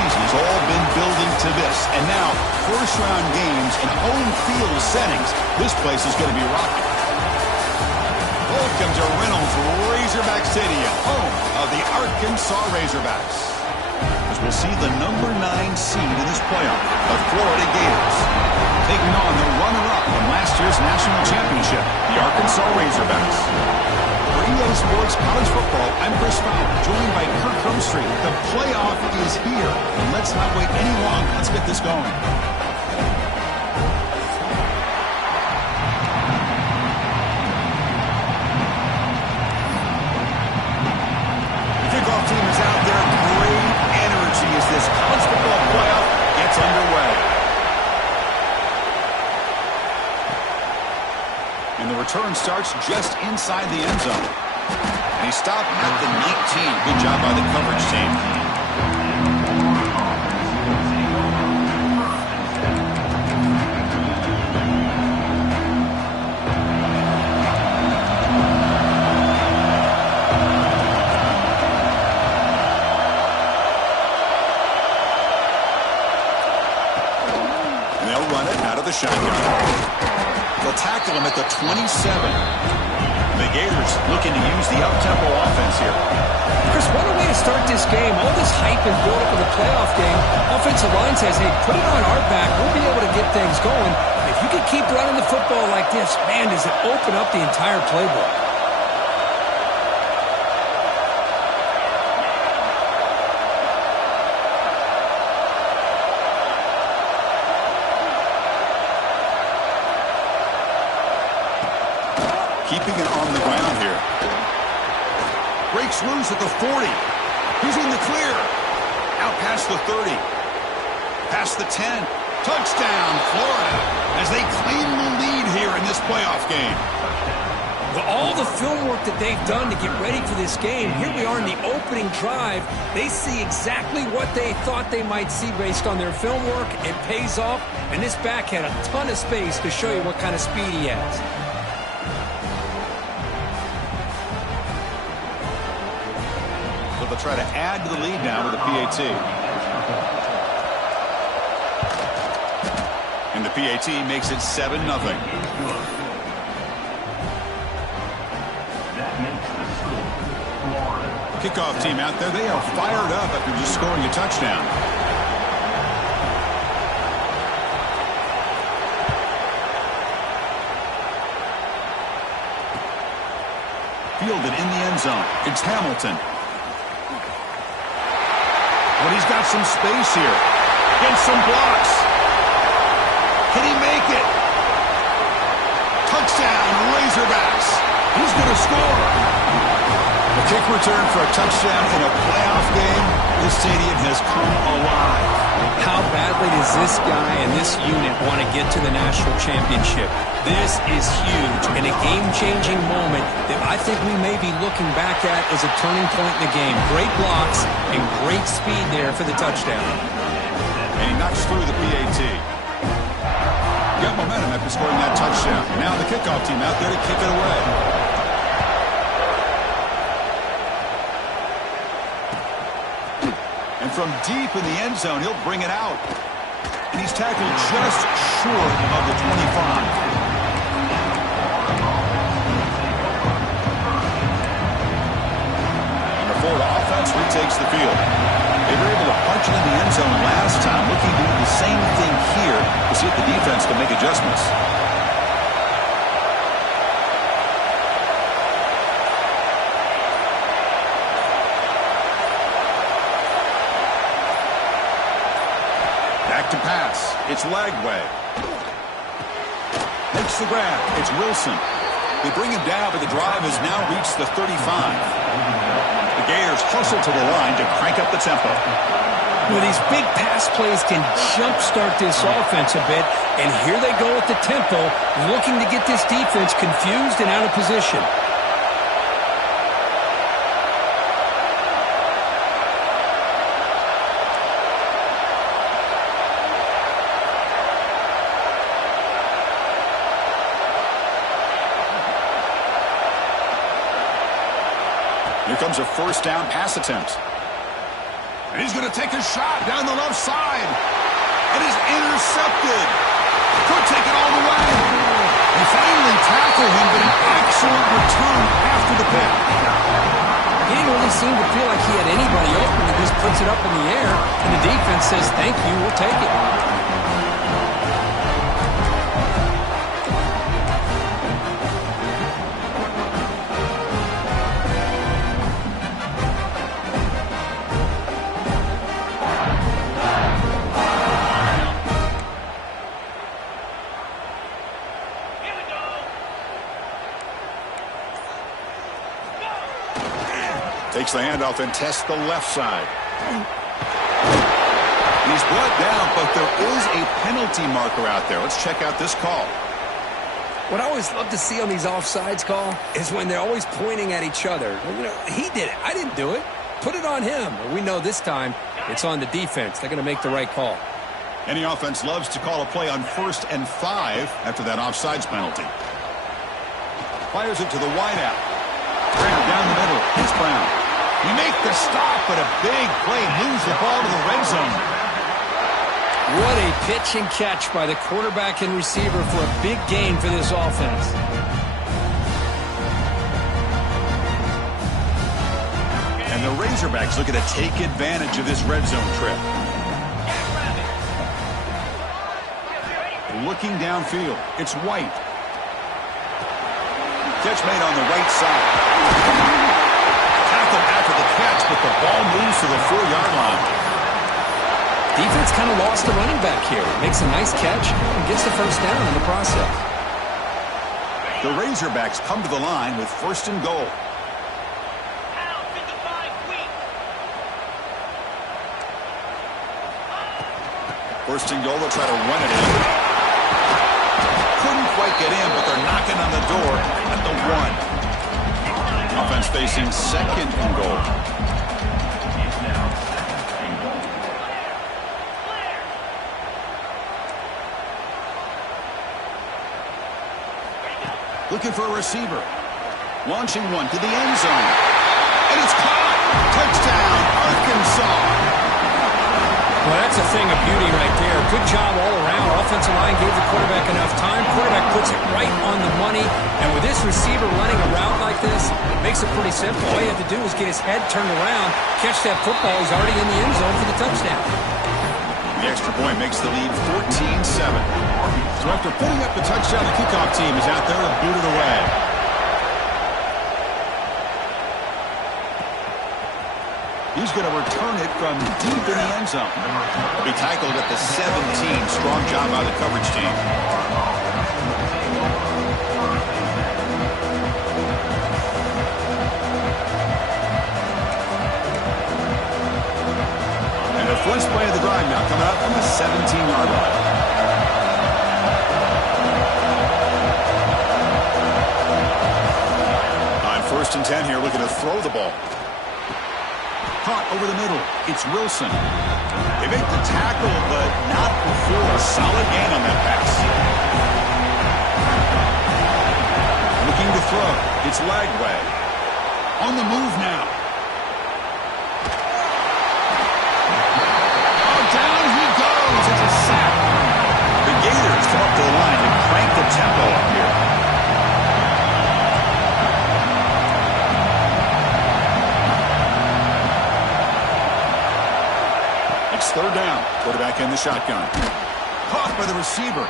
season has all been building to this. And now, first-round games and home field settings. This place is going to be rocking. Welcome to Reynolds Razorback Stadium, home of the Arkansas Razorbacks. As we'll see the number 9 seed in this playoff, the Florida Gators, taking on the runner-up from last year's national championship, the Arkansas Razorbacks. For EA Sports College Football, I'm Chris Fowler, joined by Kirk Herbstreit. The playoff is here, and let's not wait any longer. Let's get this going. Kickoff team is out there. Great energy as this college football playoff gets underway. And the return starts just inside the end zone. And he stopped at the 19. Good job by the coverage team. The shotgun. They'll tackle him at the 27. The Gators looking to use the up-tempo offense here. Chris, what a way to start this game. All this hype and build-up of the playoff game. Offensive line says, hey, put it on our back. We'll be able to get things going. If you can keep running the football like this, man, does it open up the entire playbook. Keeping it on the ground here. Breaks loose at the 40. He's in the clear. Out past the 30. Past the 10. Touchdown, Florida, as they claim the lead here in this playoff game. With all the film work that they've done to get ready for this game, here we are in the opening drive. They see exactly what they thought they might see based on their film work. It pays off, and this back had a ton of space to show you what kind of speed he has. They'll try to add to the lead now with a PAT. And the PAT makes it 7-0. Kickoff team out there. They are fired up after just scoring a touchdown. Fielded in the end zone. It's Hamilton. But he's got some space here. Gets some blocks. Can he make it? Touchdown, Razorbacks. He's going to score. A kick return for a touchdown in a playoff game. This stadium has come alive. How badly does this guy and this unit want to get to the national championship? This is huge and a game-changing moment that I think we may be looking back at as a turning point in the game. Great blocks and great speed there for the touchdown. And he knocks through the PAT. Got momentum after scoring that touchdown. Now the kickoff team out there to kick it away. And from deep in the end zone, he'll bring it out. And he's tackled just short of the 25. Florida offense retakes the field. They were able to punch it in the end zone last time, looking to do the same thing here to see if the defense can make adjustments. Back to pass. It's Lagway. Makes the grab. It's Wilson. They bring him down, but the drive has now reached the 35. The Gators hustle to the line to crank up the tempo. Well, these big pass plays can jumpstart this offense a bit, and here they go at the tempo, looking to get this defense confused and out of position. Here comes a first down pass attempt. And he's going to take a shot down the left side. It is intercepted. Could take it all the way. They finally tackle him, but an excellent return after the pick. He didn't really seem to feel like he had anybody open. He just puts it up in the air, and the defense says, thank you, we'll take it. Takes the handoff and tests the left side. He's brought down, but there is a penalty marker out there. Let's check out this call. What I always love to see on these offsides call is when they're always pointing at each other. You know, he did it. I didn't do it. Put it on him. We know this time it's on the defense. They're going to make the right call. Any offense loves to call a play on 1st and 5 after that offsides penalty. Fires it to the wideout. Brown down the middle. It's Brown. You make the stop, but a big play moves the ball to the red zone. What a pitch and catch by the quarterback and receiver for a big gain for this offense. And the Razorbacks looking to take advantage of this red zone trip. Looking downfield, it's White. Catch made on the right side. Tackle after the catch, but the ball moves to the 4-yard line. Defense kind of lost the running back here. Makes a nice catch and gets the first down in the process. The Razorbacks come to the line with 1st and goal. First and goal, they'll try to run it in. Couldn't quite get in, but they're knocking on the door at the 1. Offense facing 2nd and goal. Looking for a receiver. Launching one to the end zone. And it's caught. Touchdown, Arkansas. Well, that's a thing of beauty right there. Good job all around. Offensive line gave the quarterback enough time. Quarterback puts it right on the money. And with this receiver running a route like this, it makes it pretty simple. All you have to do is get his head turned around, catch that football. He's already in the end zone for the touchdown. The extra point makes the lead 14-7. So after putting up the touchdown, the kickoff team is out there to boot it away. He's going to return it from deep in the end zone. He'll be tackled at the 17. Strong job by the coverage team. And the first play of the drive now coming up on the 17-yard line. On 1st and 10 here, looking to throw the ball. Caught over the middle. It's Wilson. They make the tackle, but not before a solid gain on that pass. Looking to throw. It's Lagway. On the move now. Oh, down he goes. It's a sack. The Gators come up to the line and crank the tempo up here. Third down. Quarterback in the shotgun. Caught by the receiver.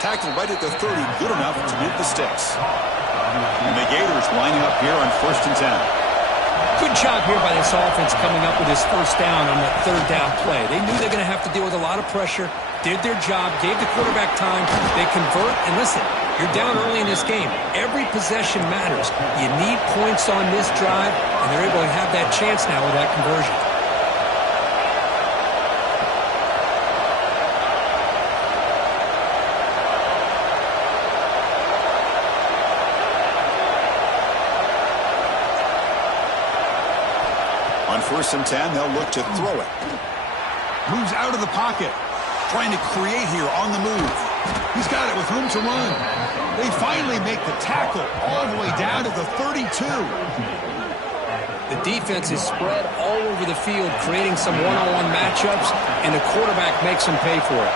Tackled right at the 30. Good enough to move the sticks. And the Gators lining up here on 1st and 10. Good job here by this offense coming up with this first down on that 3rd down play. They knew they were going to have to deal with a lot of pressure. Did their job. Gave the quarterback time. They convert. And listen, you're down early in this game. Every possession matters. You need points on this drive. And they're able to have that chance now with that conversion. On 1st and 10, they'll look to throw it. Moves out of the pocket. Trying to create here on the move. He's got it with room to run. They finally make the tackle all the way down to the 32. The defense is spread all over the field, creating some one-on-one matchups, and the quarterback makes them pay for it.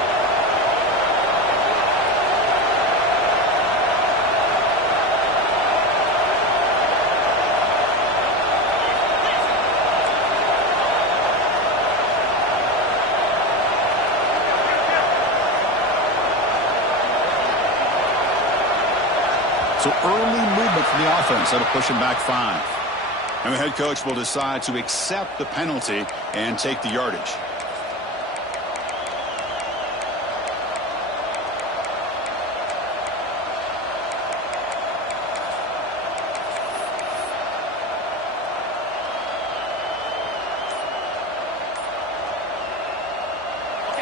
So early movement from the offense that'll push him back 5. And the head coach will decide to accept the penalty and take the yardage.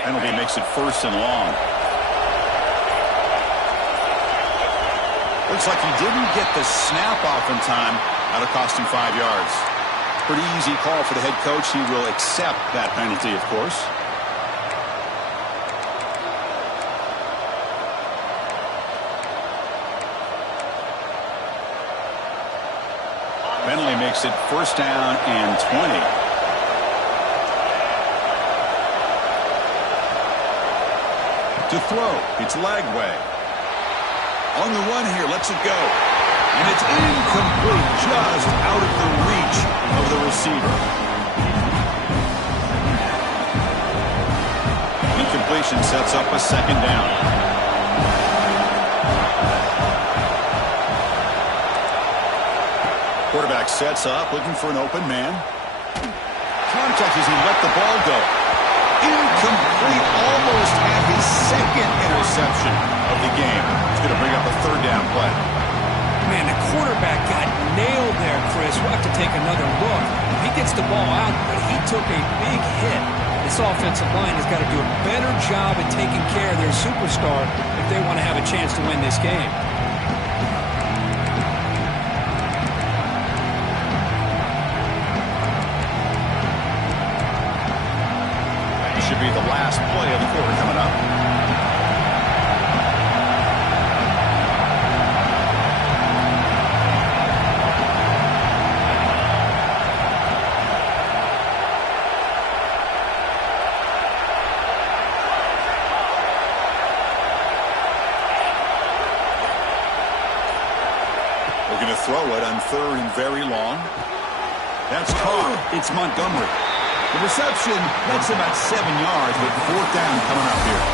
Penalty makes it 1st and long. Looks like he didn't get the snap off in time. That'll cost him 5 yards. Pretty easy call for the head coach. He will accept that penalty, of course. Penalty makes it 1st down and 20. To throw, it's Lagway. On the run here, lets it go. And it's incomplete, just out of the reach of the receiver. Incompletion sets up a 2nd down. Quarterback sets up, looking for an open man. Contact as he let the ball go. Incomplete, almost at his 2nd interception of the game. He's going to bring up a 3rd down play. Man, the quarterback got nailed there, Chris. We'll have to take another look. He gets the ball out, but he took a big hit. This offensive line has got to do a better job at taking care of their superstar if they want to have a chance to win this game. This should be the last play of the quarter coming up. Throw it on 3rd and very long. That's caught. It's Montgomery. The reception makes about 7 yards, but 4th down coming up here.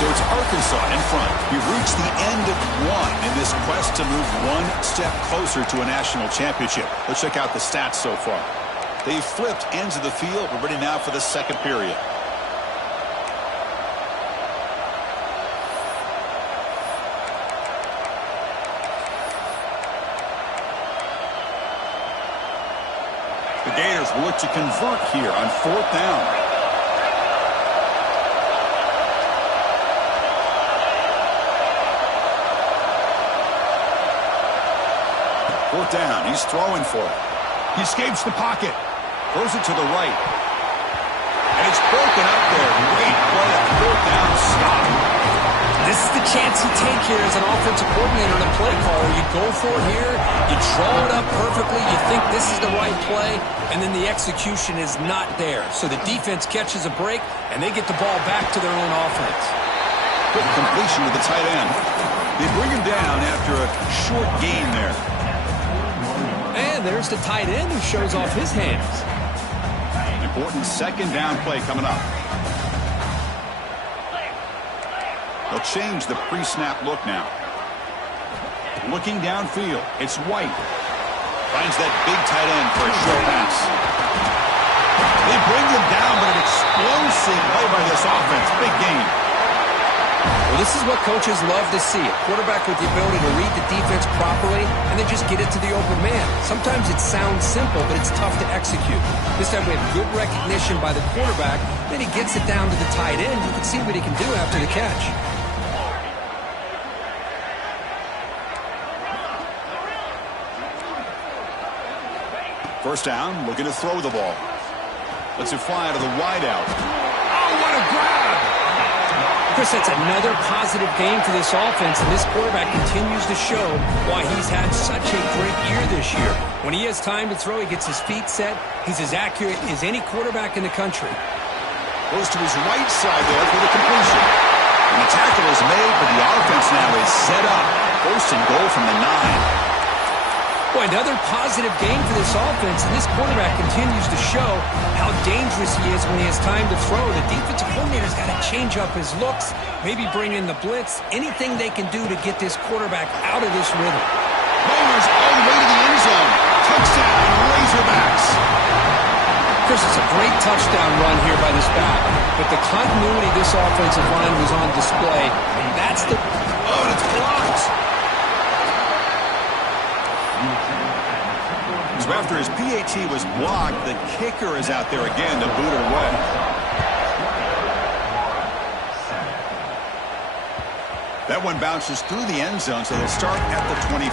So it's Arkansas in front. We've reached the end of 1 in this quest to move 1 step closer to a national championship. Let's check out the stats so far. They've flipped ends of the field. We're ready now for the 2nd period. The Gators will look to convert here on 4th down. Fourth down. He's throwing for it. He escapes the pocket. Throws it to the right. And it's broken up there. Great play at 4th down stop. This is the chance you take here as an offensive coordinator and a play caller. You go for it here, you draw it up perfectly, you think this is the right play, and then the execution is not there. So the defense catches a break, and they get the ball back to their own offense. Quick completion to the tight end. They bring him down after a short gain there. And there's the tight end who shows off his hands. Important 2nd down play coming up. They'll change the pre-snap look now. Looking downfield, it's White. Finds that big tight end for a short pass. They bring him down, but an explosive play by this offense. Big game. Well, this is what coaches love to see. A quarterback with the ability to read the defense properly and then just get it to the open man. Sometimes it sounds simple, but it's tough to execute. This time we have good recognition by the quarterback. Then he gets it down to the tight end. You can see what he can do after the catch. First down, looking to throw the ball. Lets it fly to the wideout. Oh, what a grab! Chris, that's another positive game for this offense, and this quarterback continues to show why he's had such a great year this year. When he has time to throw, he gets his feet set. He's as accurate as any quarterback in the country. Goes to his right side there for the completion. And the tackle is made, but the offense now is set up. First and goal from the 9. Boy, another positive game for this offense, and this quarterback continues to show how dangerous he is when he has time to throw. The defensive coordinator's got to change up his looks, maybe bring in the blitz, anything they can do to get this quarterback out of this rhythm. Bowers all the way to the end zone. Touchdown, Razorbacks. Chris, it's a great touchdown run here by this back, but the continuity of this offensive line was on display, and that's the... Oh, and it's blocked. So after his PAT was blocked, the kicker is out there again to boot it away. That one bounces through the end zone, so they'll start at the 25.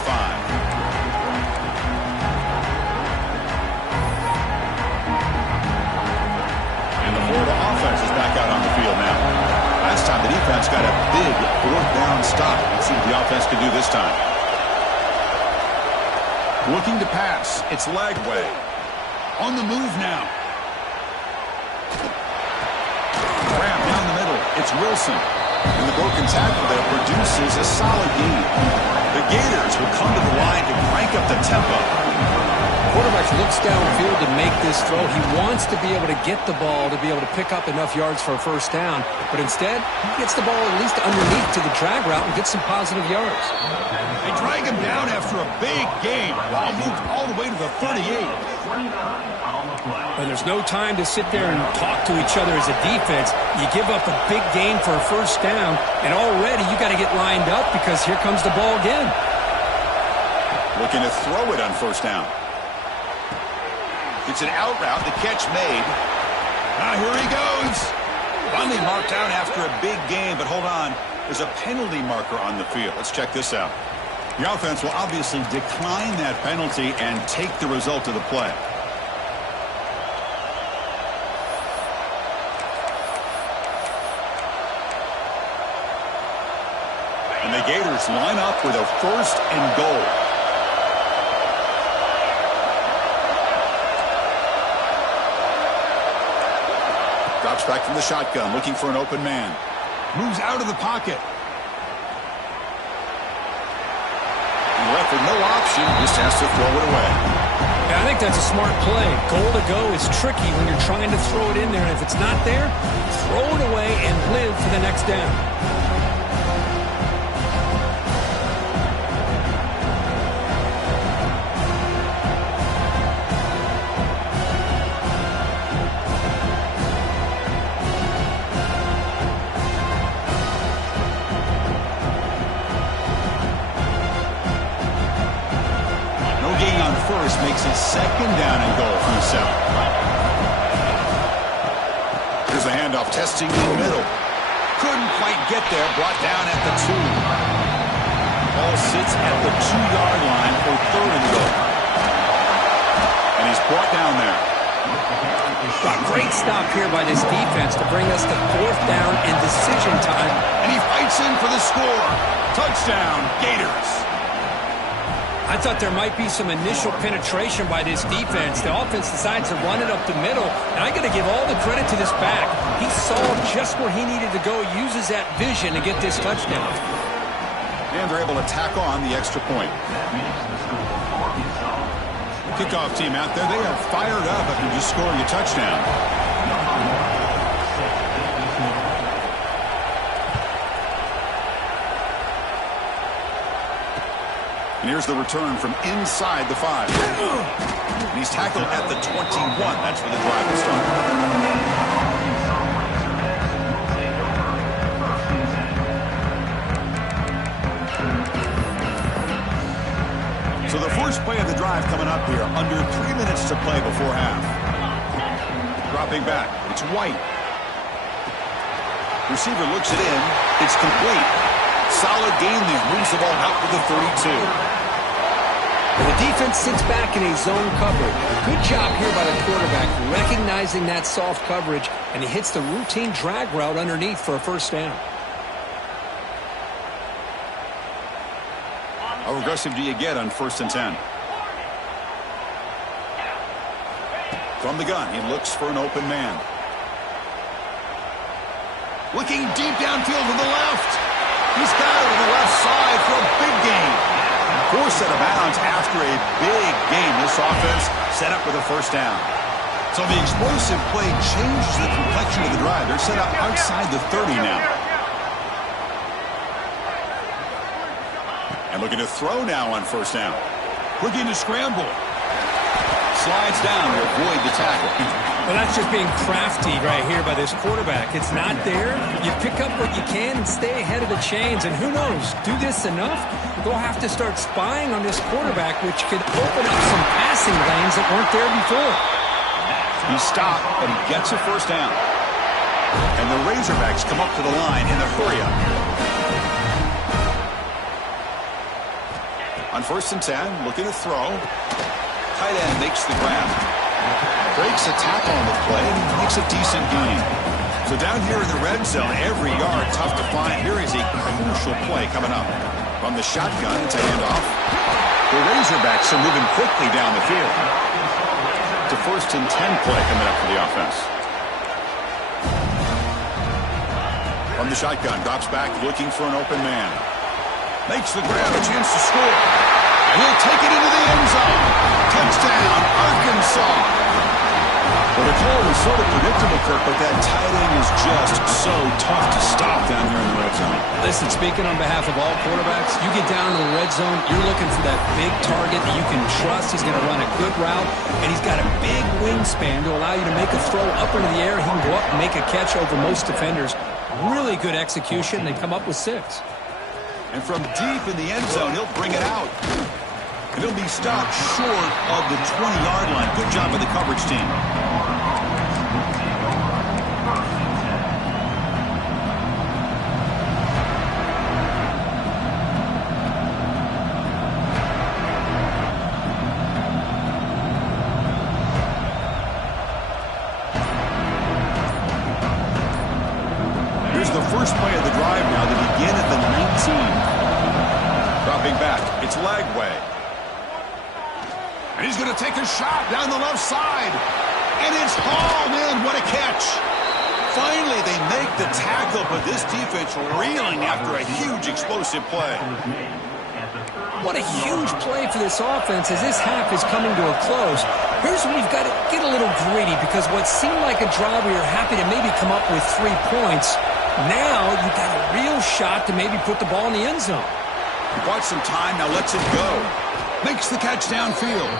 And the Florida offense is back out on the field now. Last time the defense got a big fourth down stop. Let's see what the offense can do this time. Looking to pass. It's Lagway. On the move now. Grab down the middle. It's Wilson. And the broken tackle there produces a solid gain. The Gators will come to the line to crank up the tempo. Quarterback looks downfield to make this throw. He wants to be able to get the ball to be able to pick up enough yards for a first down. But instead, he gets the ball at least underneath to the drag route and gets some positive yards. They drag him down after a big game. Ball moved all the way to the 38. And there's no time to sit there and talk to each other as a defense. You give up a big gain for a first down, and already you got to get lined up because here comes the ball again. Looking to throw it on first down. It's an out route. The catch made. Now here he goes. Finally marked out after a big game, but hold on. There's a penalty marker on the field. Let's check this out. The offense will obviously decline that penalty and take the result of the play. And the Gators line up with a first and goal. Drops back from the shotgun, looking for an open man. Moves out of the pocket. And left with no option, just has to throw it away. Yeah, I think that's a smart play. Goal to go is tricky when you're trying to throw it in there. And if it's not there, throw it away and live for the next down. First makes it second down and goal from the 7. Here's a handoff, testing the middle. Couldn't quite get there, brought down at the 2. Ball sits at the 2-yard line for third and goal. And he's brought down there. A great stop here by this defense to bring us to fourth down and decision time. And he fights in for the score. Touchdown, Gators. I thought there might be some initial penetration by this defense. The offense decides to run it up the middle, and I got to give all the credit to this back. He saw just where he needed to go, uses that vision to get this touchdown. And they're able to tack on the extra point. Kickoff team out there, they are fired up after just scoring a touchdown. And here's the return from inside the 5. And he's tackled at the 21. That's where the drive will start. So the first play of the drive coming up here. Under 3 minutes to play before half. Dropping back. It's White. Receiver looks it in. It's complete. Solid gain there. Moves the ball out to the 32. And the defense sits back in a zone coverage. Good job here by the quarterback, recognizing that soft coverage, and he hits the routine drag route underneath for a first down. How aggressive do you get on 1st and 10? From the gun, he looks for an open man. Looking deep downfield to the left. He's got it to the left side for a big gain. Forced out of bounds after a big gain. This offense set up with a 1st down. So the explosive play changes the complexion of the drive. They're set up outside the 30 now. And looking to throw now on 1st down. Looking to scramble. Slides down to avoid the tackle. Well, that's just being crafty right here by this quarterback. It's not there. You pick up what you can and stay ahead of the chains. And who knows, do this enough, they'll have to start spying on this quarterback, which could open up some passing lanes that weren't there before. He stopped, but he gets a 1st down. And the Razorbacks come up to the line in the hurry-up. On 1st and 10, looking to throw. Tight end makes the grab. Breaks a tackle on the play and makes a decent gain. So down here in the red zone, every yard tough to find. Here is a crucial play coming up. From the shotgun, it's a handoff. The Razorbacks are moving quickly down the field. It's a 1st and 10 play coming up for the offense. From the shotgun, drops back looking for an open man. Makes the grab, a chance to score. And he'll take it into the end zone. Touchdown, Arkansas. Well, the call was sort of predictable, Kirk, but that tight end is just so tough to stop down here in the red zone. Listen, speaking on behalf of all quarterbacks, you get down to the red zone, you're looking for that big target that you can trust. He's going to run a good route, and he's got a big wingspan to allow you to make a throw up into the air. He can go up and make a catch over most defenders. Really good execution. They come up with 6. And from deep in the end zone, he'll bring it out. And he'll be stopped short of the 20-yard line. Good job by the coverage team. Here's the first play of the drive now. They begin at the 19. Dropping back, it's Lagway. And he's going to take a shot down the left side. And it's hauled in. What a catch. Finally, they make the tackle, but this defense reeling after a huge explosive play. What a huge play for this offense as this half is coming to a close. Here's where you've got to get a little greedy, because what seemed like a drive where you're happy to maybe come up with 3 points, now you've got a real shot to maybe put the ball in the end zone. He bought some time, now lets it go. Makes the catch downfield.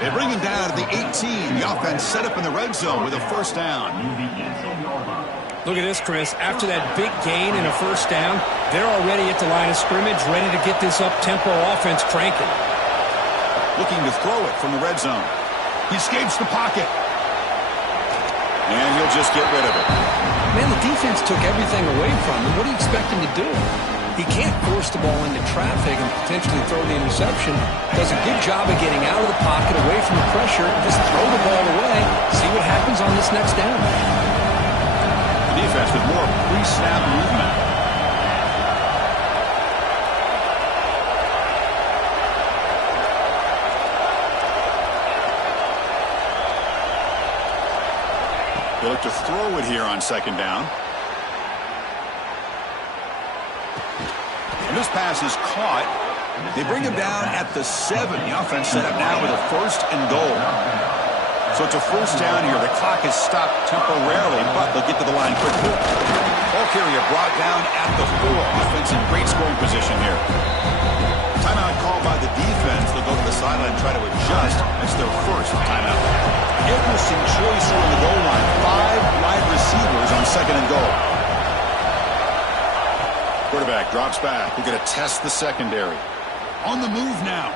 They bring him down to the 18. The offense set up in the red zone with a 1st down. Look at this, Chris. After that big gain and a 1st down, they're already at the line of scrimmage, ready to get this up-tempo offense cranking. Looking to throw it from the red zone. He escapes the pocket. And he'll just get rid of it. Man, the defense took everything away from him. What do you expect him to do? He can't force the ball into traffic and potentially throw the interception. Does a good job of getting out of the pocket, away from the pressure, and just throw the ball away. See what happens on this next down. The defense with more pre-snap movement. They look to throw it here on 2nd down. And this pass is caught. They bring him down at the 7. The offense set up now with a 1st and goal. So it's a 1st down here. The clock is stopped temporarily, but they'll get to the line quickly. Ball carrier brought down at the 4. Offense in great scoring position here. Timeout called by the defense. They'll go to the sideline and try to adjust. It's their 1st timeout. Interesting choice here on the goal line. 5 wide receivers on 2nd and goal. Quarterback drops back. We're going to test the secondary. On the move now.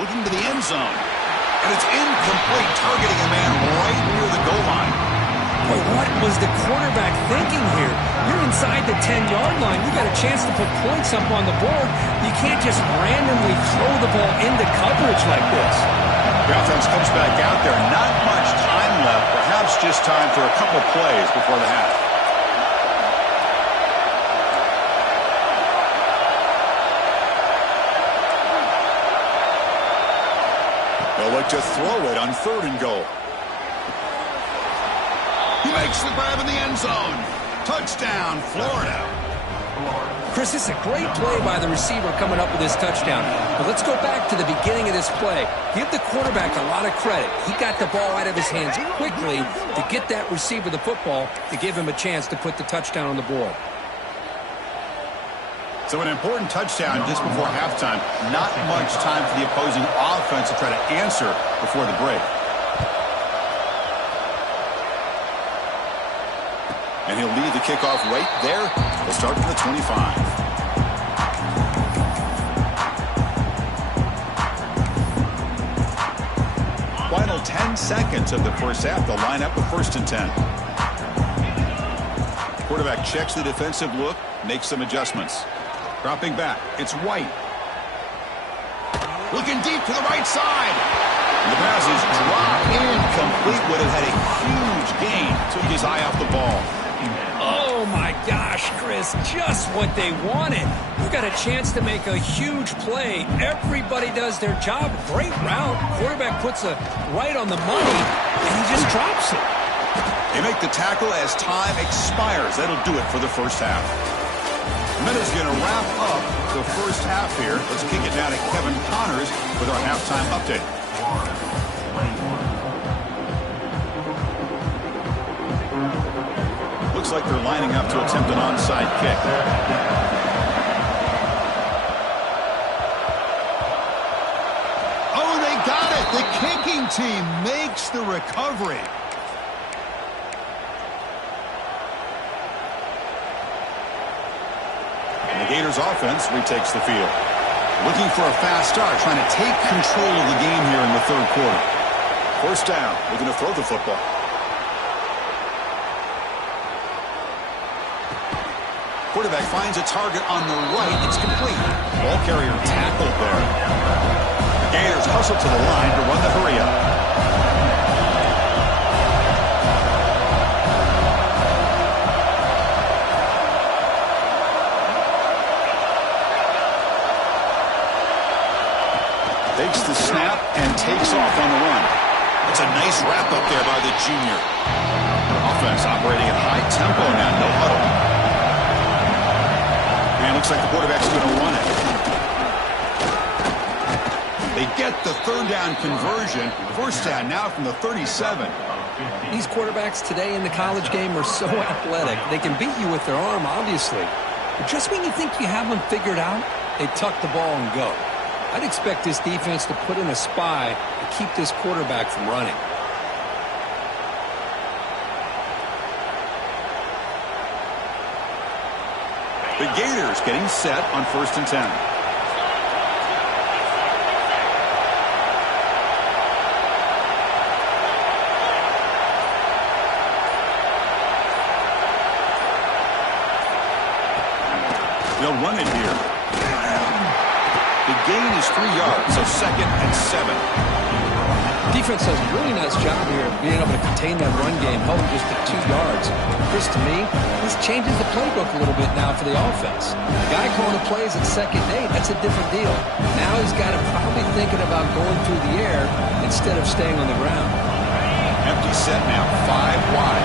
Looking to the end zone. And it's incomplete, targeting a man right near the goal line. But what was the quarterback thinking here? You're inside the 10-yard line. You got a chance to put points up on the board. You can't just randomly throw the ball into coverage like this. The offense comes back out there. Not much time left. Perhaps just time for a couple plays before the half. but to throw it on 3rd and goal. He makes the grab in the end zone. Touchdown, Florida. Chris, this is a great play by the receiver coming up with this touchdown. But let's go back to the beginning of this play. Give the quarterback a lot of credit. He got the ball out of his hands quickly to get that receiver the football to give him a chance to put the touchdown on the board. So an important touchdown just before halftime. Not much time for the opposing offense to try to answer before the break. And he'll lead the kickoff right there. We'll start from the 25. Final 10 seconds of the first half. They'll line up with 1st and 10. Quarterback checks the defensive look, makes some adjustments. Dropping back, it's White. Looking deep to the right side. And the pass is dropped incomplete. Would have had a huge gain. Took his eye off the ball. Oh, my gosh, Chris, just what they wanted. You got a chance to make a huge play. Everybody does their job. Great route. Quarterback puts it right on the money, and he just drops it. They make the tackle as time expires. That'll do it for the first half. Minutes going to wrap up the first half here. Let's kick it down to Kevin Connors with our halftime update. Looks like they're lining up to attempt an onside kick. Oh, they got it. The kicking team makes the recovery. The Gators offense retakes the field. Looking for a fast start, trying to take control of the game here in the 3rd quarter. 1st down, we're going to throw the football. Quarterback finds a target on the right. It's complete. Ball carrier tackled there. The Gators hustle to the line to run the hurry up. Takes the snap and takes off on the run. It's a nice wrap up there by the junior. Offense operating at high tempo now, no huddle. And looks like the quarterback's going to run it. They get the 3rd down conversion. 1st down now from the 37. These quarterbacks today in the college game are so athletic. They can beat you with their arm, obviously. But just when you think you have them figured out, they tuck the ball and go. I'd expect this defense to put in a spy to keep this quarterback from running. The Gators getting set on 1st and 10. They'll run it here. The gain is 3 yards, so 2nd and 7. Defense does a really nice job here of being able to contain that run game, held them just at 2 yards. Chris, to me, this changes the playbook a little bit now for the offense. The guy calling the plays at 2nd and 8, that's a different deal. Now he's got to probably thinking about going through the air instead of staying on the ground. Empty set now, 5 wide.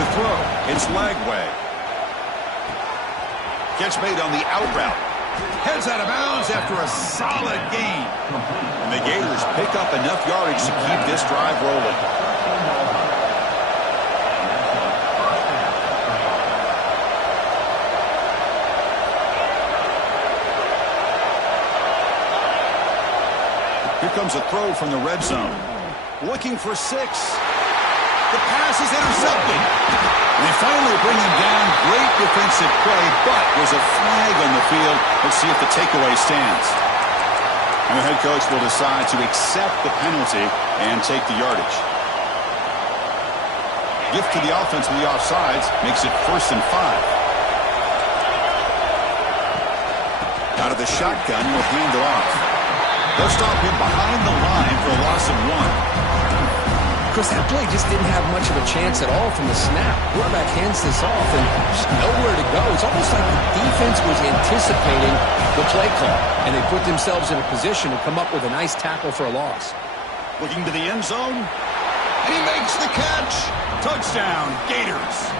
To throw, it's Lagway. Catch made on the out route. Heads out of bounds after a solid gain. And the Gators pick up enough yardage to keep this drive rolling. Here comes a throw from the red zone. Looking for 6. The pass is intercepted. And they finally bring him down. Great defensive play, but there's a flag on the field. Let's see if the takeaway stands. And the head coach will decide to accept the penalty and take the yardage. Gift to the offense with the offsides makes it 1st and 5. Out of the shotgun, will hand it off. They'll stop him behind the line for a loss of 1. Because that play just didn't have much of a chance at all from the snap. Quarterback hands this off and just nowhere to go. It's almost like the defense was anticipating the play call, and they put themselves in a position to come up with a nice tackle for a loss. Looking to the end zone. He makes the catch. Touchdown, Gators.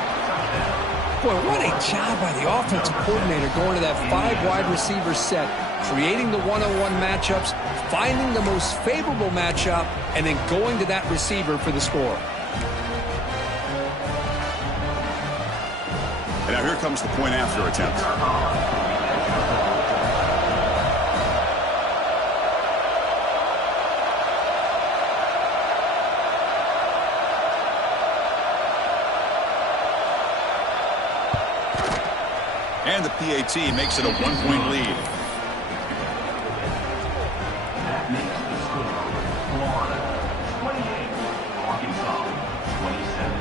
Boy, what a job by the offensive coordinator going to that 5 wide receiver set, creating the one-on-one matchups, finding the most favorable matchup, and then going to that receiver for the score. And now here comes the point after attempt. And the PAT makes it a 1-point lead. That makes the score Florida 28, Arkansas 27.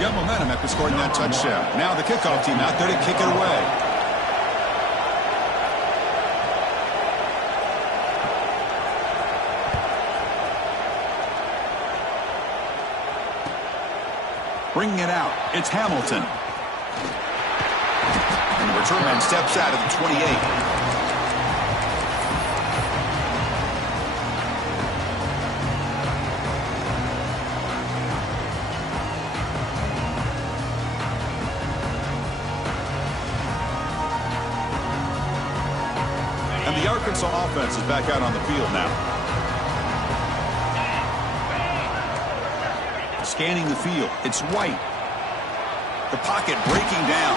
Got momentum after scoring that touchdown. Now the kickoff team out there to kick it away. Bringing it out, it's Hamilton. And the return man steps out of the 28. And the Arkansas offense is back out on the field now. Scanning the field. It's White. The pocket breaking down.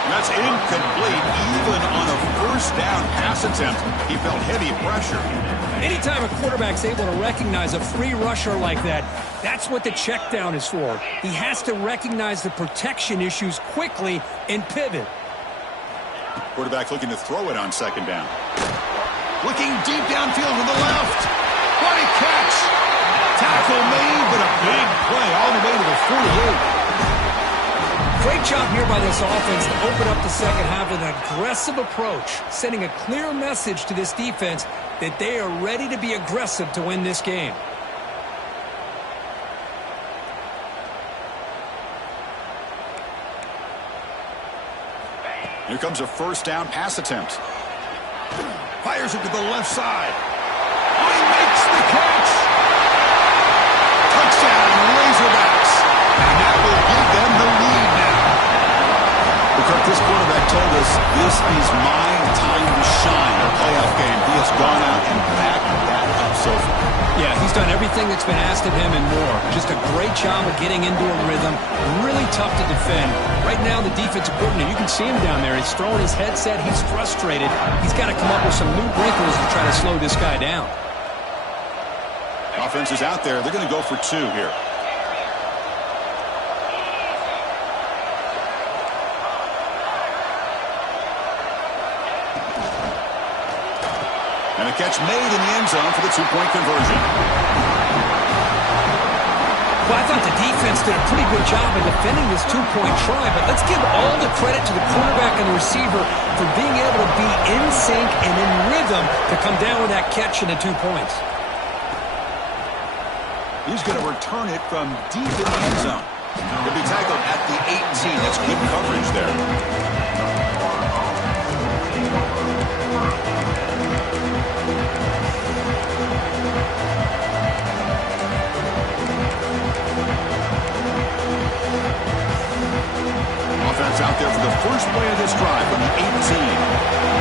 And that's incomplete. Even on a first down pass attempt, he felt heavy pressure. Anytime a quarterback's able to recognize a free rusher like that, that's what the check down is for. He has to recognize the protection issues quickly and pivot. Quarterback looking to throw it on second down. Looking deep downfield to the left. What a catch! Tackle made, but a big play all the way to the 48. Great job here by this offense to open up the second half with an aggressive approach, sending a clear message to this defense that they are ready to be aggressive to win this game. Here comes a first down pass attempt. Fires it to the left side. Oh, he makes the catch! Touchdown, Razorbacks. And that will give them the lead now. Because this quarterback told us, this is my time to shine. A playoff game. He has gone out and backed that up so far. Yeah, he's done everything that's been asked of him and more. Just a great job of getting into a rhythm. Really tough to defend. Right now, the defensive coordinator, you can see him down there. He's throwing his headset. He's frustrated. He's got to come up with some new wrinkles to try to slow this guy down. Offense is out there. They're going to go for 2 here. And a catch made in the end zone for the 2-point conversion. Well, I thought the defense did a pretty good job of defending this 2-point try, but let's give all the credit to the quarterback and the receiver for being able to be in sync and in rhythm to come down with that catch and the 2 points. He's going to return it from deep in the end zone. He'll be tackled at the 18. That's good coverage there. Offense out there for the first play of this drive from the 18.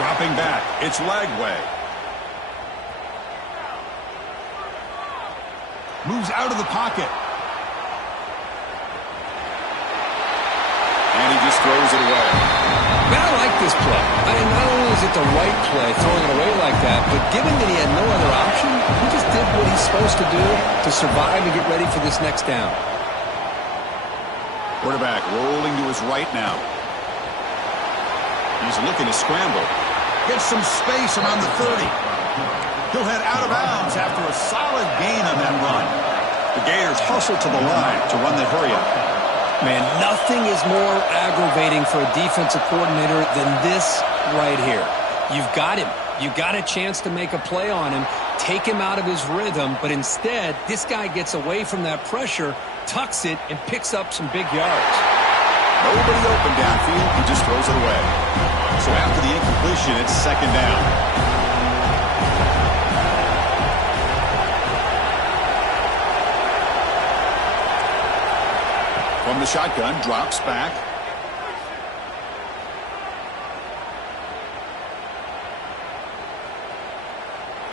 Dropping back, it's Lagway. Moves out of the pocket. And he just throws it away. Man, I like this play. I mean, not only is it the right play, throwing it away like that, but given that he had no other option, he just did what he's supposed to do to survive and get ready for this next down. Quarterback rolling to his right now. He's looking to scramble. Gets some space around the 30. He'll head out of bounds after a solid gain on that run. The Gators hustle to the line to run the hurry-up. Man, nothing is more aggravating for a defensive coordinator than this right here. You've got him. You got a chance to make a play on him, take him out of his rhythm, but instead, this guy gets away from that pressure, tucks it, and picks up some big yards. Nobody open downfield. He just throws it away. So after the incompletion, it's second down. From the shotgun, drops back.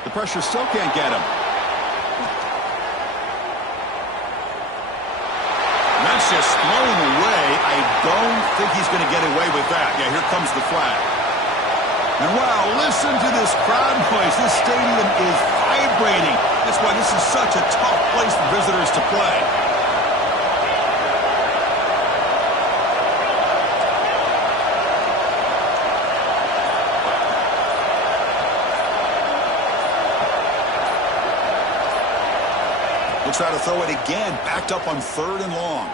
The pressure still can't get him. And that's just thrown away. I don't think he's going to get away with that. Yeah, here comes the flag. And wow, listen to this crowd noise. This stadium is vibrating. That's why this is such a tough place for visitors to play. We'll try to throw it again, backed up on 3rd and long.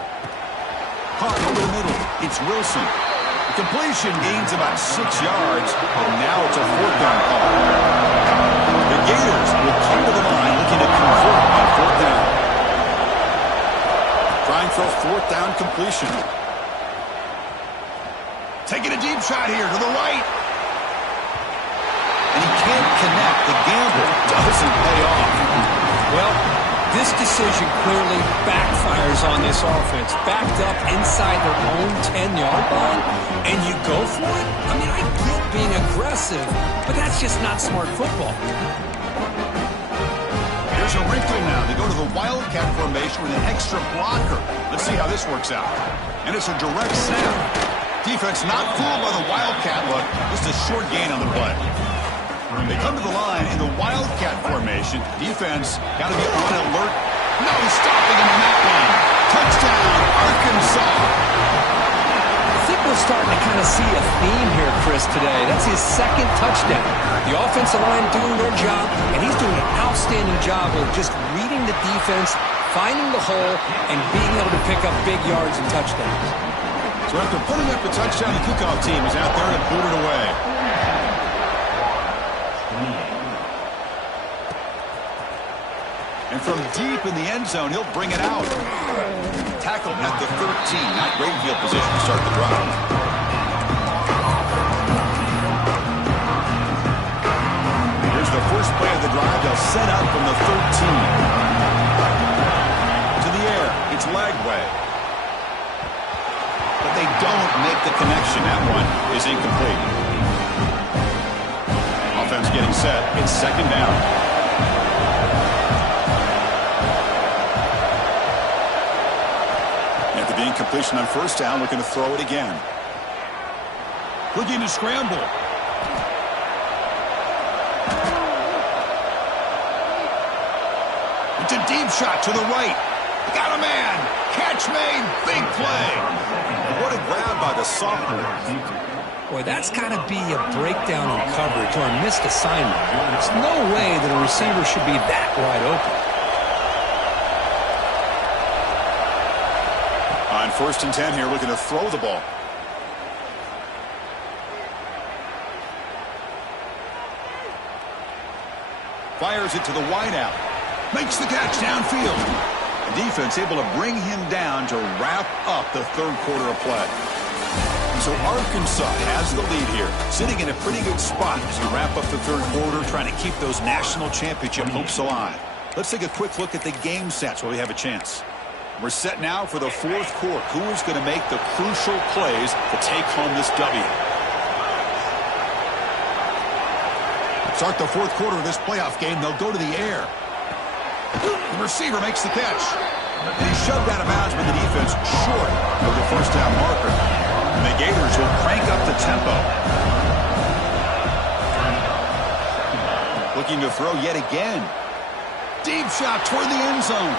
Caught over the middle. It's Wilson. The completion gains about 6 yards, and now it's a 4th down call. The Gators will come to the line looking to convert on 4th down. Trying for a 4th down completion. Taking a deep shot here to the right. And he can't connect. The gamble doesn't pay off. Well, this decision clearly backfires on this offense. Backed up inside their own 10-yard line, and you go for it? I mean, I get being aggressive, but that's just not smart football. Here's a wrinkle now. They go to the Wildcat formation with an extra blocker. Let's see how this works out. And it's a direct snap. Defense not fooled by the Wildcat look. Just a short gain on the play. They come to the line in the Wildcat formation. Defense got to be on alert. No stopping him on that one. Touchdown, Arkansas. I think we're starting to kind of see a theme here, Chris, today. That's his 2nd touchdown. The offensive line doing their job, and he's doing an outstanding job of just reading the defense, finding the hole, and being able to pick up big yards and touchdowns. So after putting up the touchdown, the kickoff team is out there to boot it away. And from deep in the end zone, he'll bring it out. Tackled at the 13. Not great field position to start the drive. Here's the first play of the drive. They'll set up from the 13. To the air. It's Lagway. But they don't make the connection. That one is incomplete. Offense getting set. It's second down. After the incompletion on 1st down, looking to throw it again. Looking to scramble. It's a deep shot to the right. Got a man. Catch made. Big play. What a grab by the sophomore. Boy, that's got to be a breakdown in coverage or a missed assignment. There's no way that a receiver should be that wide open. On 1st and 10 here, looking to throw the ball. Fires it to the wideout. Makes the catch downfield. The defense able to bring him down to wrap up the 3rd quarter of play. So Arkansas has the lead here, sitting in a pretty good spot as you wrap up the 3rd quarter, trying to keep those national championship hopes alive. Let's take a quick look at the game stats while we have a chance. We're set now for the 4th quarter. Who is going to make the crucial plays to take home this W? Start the 4th quarter of this playoff game. They'll go to the air. The receiver makes the catch. And he's shoved out of bounds by the defense short of the 1st down marker. And the Gators will crank up the tempo. Looking to throw yet again. Deep shot toward the end zone.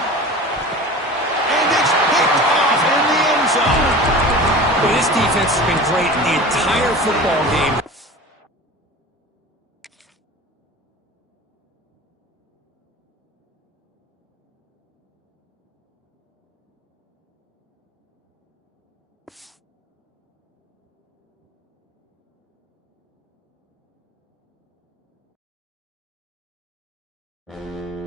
And it's picked off in the end zone. Well, this defense has been great the entire football game. you.